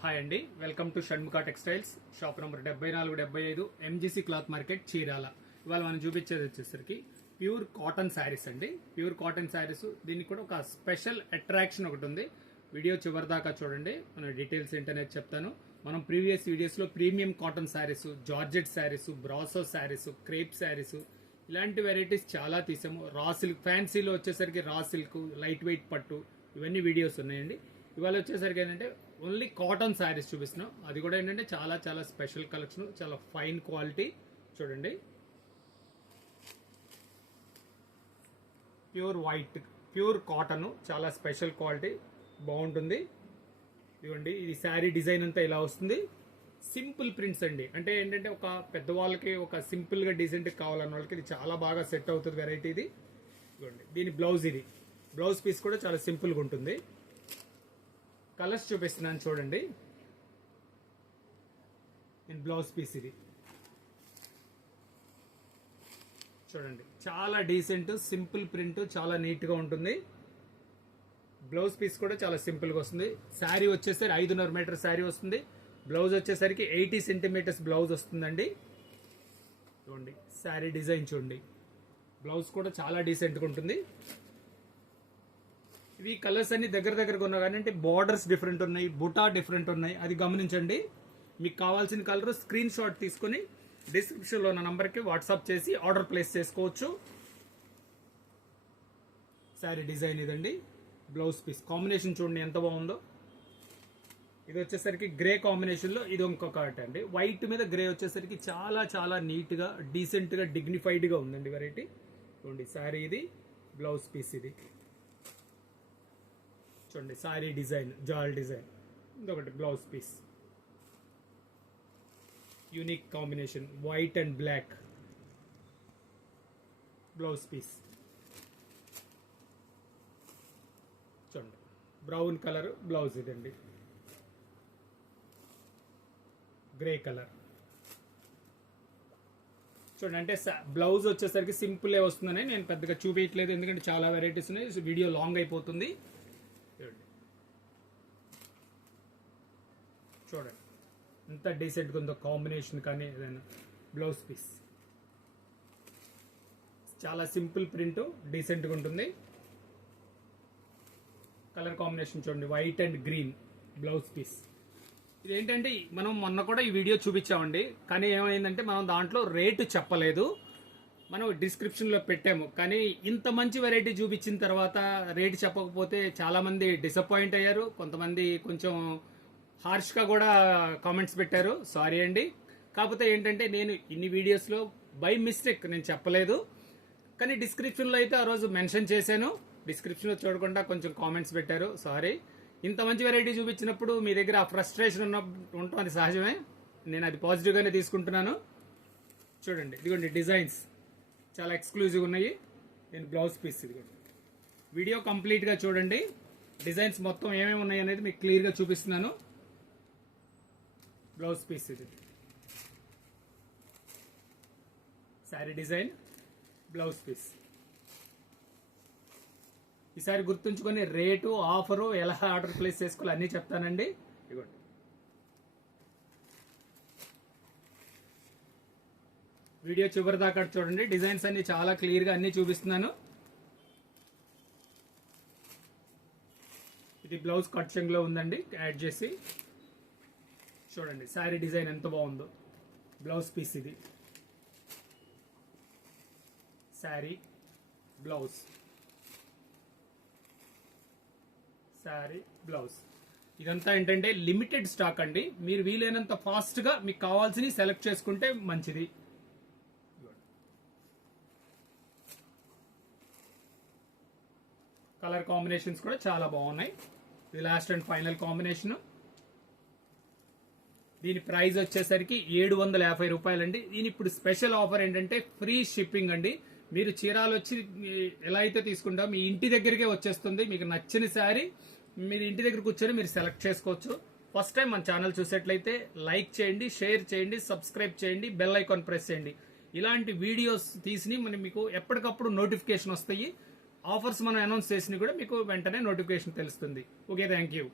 Hi అండి, welcome to Shanmukha textiles. Shop number 7475 MGC cloth market, Chirala. ఇవాళ మనం చూపించేది వచ్చేసరికి ప్యూర్ కాటన్ శారీస్ అండి. ప్యూర్ కాటన్ శారీస్, దీనికి కూడా ఒక స్పెషల్ అట్రాక్షన్ ఒకటి ఉంది. వీడియో చివరి దాకా చూడండి, మన డీటెయిల్స్ ఏంటనే చెప్తాను. మనం ప్రీవియస్ వీడియోస్లో premium cotton saris, georgette saris, brasso saris, crepe saris, ఇలాంటి వెరైటీస్ చాలా తీసాము. రా సిల్క్, ఫ్యాన్సీలో వచ్చేసరికి రా సిల్క్, లైట్ వెయిట్ పట్టు, ఇవన్నీ వీడియోస్ ఉన్నాయండి. ఇవాళ వచ్చేసరికి ఏంటంటే ఓన్లీ కాటన్ శారీస్ చూపిస్తున్నాం. అది కూడా ఏంటంటే చాలా చాలా స్పెషల్ కలెక్షన్, చాలా ఫైన్ క్వాలిటీ. చూడండి, ప్యూర్ వైట్, ప్యూర్ కాటన్, చాలా స్పెషల్ క్వాలిటీ, బాగుంటుంది. ఇవ్వండి, ఈ శారీ డిజైన్ అంతా ఇలా వస్తుంది. సింపుల్ ప్రింట్స్ అండి. అంటే ఏంటంటే ఒక పెద్దవాళ్ళకి ఒక సింపుల్ గా డీసెంట్ కావాలన్న వాళ్ళకి ఇది చాలా బాగా సెట్ అవుతుంది వెరైటీ ఇది. ఇవ్వండి, దీని బ్లౌజ్, ఇది బ్లౌజ్ పీస్ కూడా చాలా సింపుల్ గా ఉంటుంది. కలర్స్ చూపిస్తున్నాను చూడండి. నేను బ్లౌజ్ పీస్ ఇది చూడండి, చాలా డీసెంట్ సింపుల్ ప్రింట్, చాలా నీట్ గా ఉంటుంది. బ్లౌజ్ పీస్ కూడా చాలా సింపుల్ గా వస్తుంది. శారీ వచ్చేసరికి 5.5 మీటర్ శారీ వస్తుంది. బ్లౌజ్ వచ్చేసరికి 80 సెంటీమీటర్స్ బ్లౌజ్ వస్తుందండి. చూడండి, శారీ డిజైన్ చూడండి. బ్లౌజ్ కూడా చాలా డీసెంట్ గా ఉంటుంది. ఇవి కలర్స్ అన్ని దగ్గరగా ఉన్నా కానీ అంటే బార్డర్స్ డిఫరెంట్ ఉన్నాయి, బుటా డిఫరెంట్ ఉన్నాయి, అది గమనించండి. మీకు కావాల్సిన కలర్ స్క్రీన్ షాట్ తీసుకుని డిస్క్రిప్షన్లో ఉన్న నంబర్కి వాట్సాప్ చేసి ఆర్డర్ ప్లేస్ చేసుకోవచ్చు. శారీ డిజైన్ ఇదండి. బ్లౌజ్ పీస్ కాంబినేషన్ చూడండి ఎంత బాగుందో. ఇది వచ్చేసరికి గ్రే కాంబినేషన్లో, ఇది ఇంకొకటి అండి. వైట్ మీద గ్రే వచ్చేసరికి చాలా చాలా నీట్గా, డీసెంట్గా, డిగ్నిఫైడ్గా ఉందండి వెరైటీ. చూడండి, శారీ ఇది, బ్లౌజ్ పీస్ ఇది. చూడండి, సారీ డిజైన్, జాల్ డిజైన్, ఇంకొకటి blouse piece. Unique combination, white and black blouse piece. చూడండి, బ్రౌన్ కలర్ బ్లౌజ్ ఇదండి, గ్రే కలర్. చూడండి, అంటే బ్లౌజ్ వచ్చేసరికి సింపుల్ వస్తుందని నేను పెద్దగా చూపించట్లేదు, ఎందుకంటే చాలా వెరైటీస్ ఉన్నాయి, వీడియో లాంగ్ అయిపోతుంది. చూడండి ఎంత డీసెంట్గా ఉందో కాంబినేషన్, కానీ ఏదైనా బ్లౌజ్ పీస్ చాలా సింపుల్ ప్రింట్, డీసెంట్గా ఉంటుంది. కలర్ కాంబినేషన్ చూడండి, white and green blouse piece. ఇదేంటంటే మనం మొన్న కూడా ఈ వీడియో చూపించామండి, కానీ ఏమైందంటే మనం దాంట్లో రేటు చెప్పలేదు. మనం డిస్క్రిప్షన్లో పెట్టాము, కానీ ఇంత మంచి వెరైటీ చూపించిన తర్వాత రేటు చెప్పకపోతే చాలామంది డిసప్పాయింట్ అయ్యారు. కొంతమంది కొంచెం హార్ష్గా కూడా కామెంట్స్ పెట్టారు, సారీ అండి. కాకపోతే ఏంటంటే నేను ఇన్ని వీడియోస్లో బై మిస్టేక్ నేను చెప్పలేదు, కానీ డిస్క్రిప్షన్లో అయితే ఆ రోజు మెన్షన్ చేశాను. డిస్క్రిప్షన్లో చూడకుండా కొంచెం కామెంట్స్ పెట్టారు, సారీ. ఇంత మంచి వెరైటీ చూపించినప్పుడు మీ దగ్గర ఆ ఫ్రస్ట్రేషన్ ఉండటం అది సహజమే. నేను అది పాజిటివ్గానే తీసుకుంటున్నాను. చూడండి, ఇదిగోండి డిజైన్స్ చాలా ఎక్స్క్లూజివ్ ఉన్నాయి. నేను బ్లౌజ్ పీస్ ఇదిగోండి. వీడియో కంప్లీట్గా చూడండి, డిజైన్స్ మొత్తం ఏమేమి ఉన్నాయి అనేది మీకు క్లియర్గా చూపిస్తున్నాను. బ్లౌజ్ పీస్ ఇది, శారీ డిజైన్, బ్లౌజ్ పీస్. ఈసారి గుర్తుంచుకొని రేటు, ఆఫరు, ఎలా ఆర్డర్ ప్లేస్ చేసుకోవాలి అన్నీ చెప్తానండి. ఇవ్వండి, వీడియో చివరి దాకా చూడండి. డిజైన్స్ అన్ని చాలా క్లియర్గా అన్ని చూపిస్తున్నాను. ఇది బ్లౌజ్ కట్ చెంగ్లో ఉందండి, యాడ్ చేసి చూడండి. శారీ డిజైన్ ఎంత బాగుందో. బ్లౌజ్ పీస్ ఇది, శారీ, బ్లౌజ్, శారీ, బ్లౌజ్. ఇదంతా ఏంటంటే లిమిటెడ్ స్టాక్ అండి. మీరు వీలైనంత ఫాస్ట్గా మీకు కావాల్సినవి సెలెక్ట్ చేసుకుంటే మంచిది. కలర్ కాంబినేషన్స్ కూడా చాలా బాగున్నాయి. ఇది లాస్ట్ అండ్ ఫైనల్ కాంబినేషన్. దీని ప్రైస్ వచ్చేసరికి 750 రూపాయలండి. దీని ఇప్పుడు స్పెషల్ ఆఫర్ ఏంటంటే ఫ్రీ షిప్పింగ్ అండి. మీరు చీరాలు వచ్చి ఎలా అయితే తీసుకుంటారో మీ ఇంటి దగ్గరికే వచ్చేస్తుంది. మీకు నచ్చిన శారీ మీరు ఇంటి దగ్గర కూర్చొని మీరు సెలెక్ట్ చేసుకోవచ్చు. ఫస్ట్ టైం మన ఛానల్ చూసేట్లయితే లైక్ చేయండి, షేర్ చేయండి, సబ్స్క్రైబ్ చేయండి, బెల్ ఐకాన్ ప్రెస్ చేయండి. ఇలాంటి వీడియోస్ తీసి మీకు ఎప్పటికప్పుడు నోటిఫికేషన్ వస్తాయి. ఆఫర్స్ మనం అనౌన్స్ చేసినా కూడా మీకు వెంటనే నోటిఫికేషన్ తెలుస్తుంది. Okay, thank you.